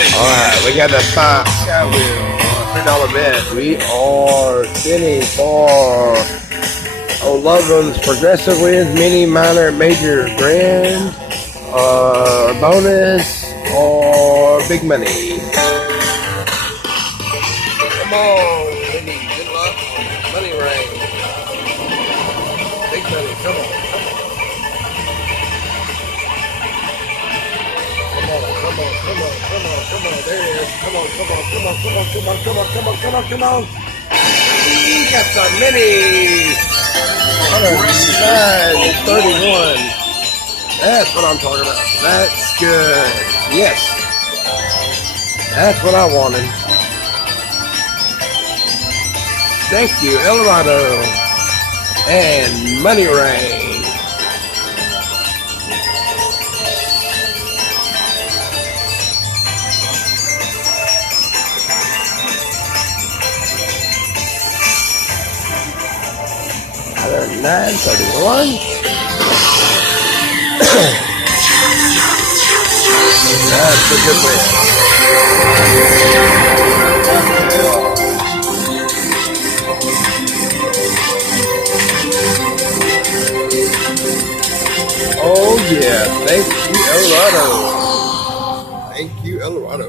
Alright, we got the five Sky Wheel $3 bet. We are spinning for Loveland's Progressive Wins, Mini, Minor, Major, Grand, bonus, or Big Money. Come on, Mini, good luck. Money Rain. Big Money, come on. Come on, there it is. Come on. We got the mini. 109.31. That's what I'm talking about. That's good. Yes. That's what I wanted. Thank you, Eldorado and Money Rain. Another 931. That's a good win. Oh yeah, thank you, Eldorado. Thank you, Eldorado.